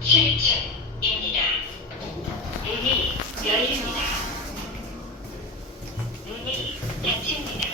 7층입니다. 문이 열립니다. 문이 닫힙니다.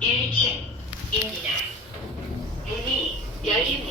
1층입니다. 문이 열립니다.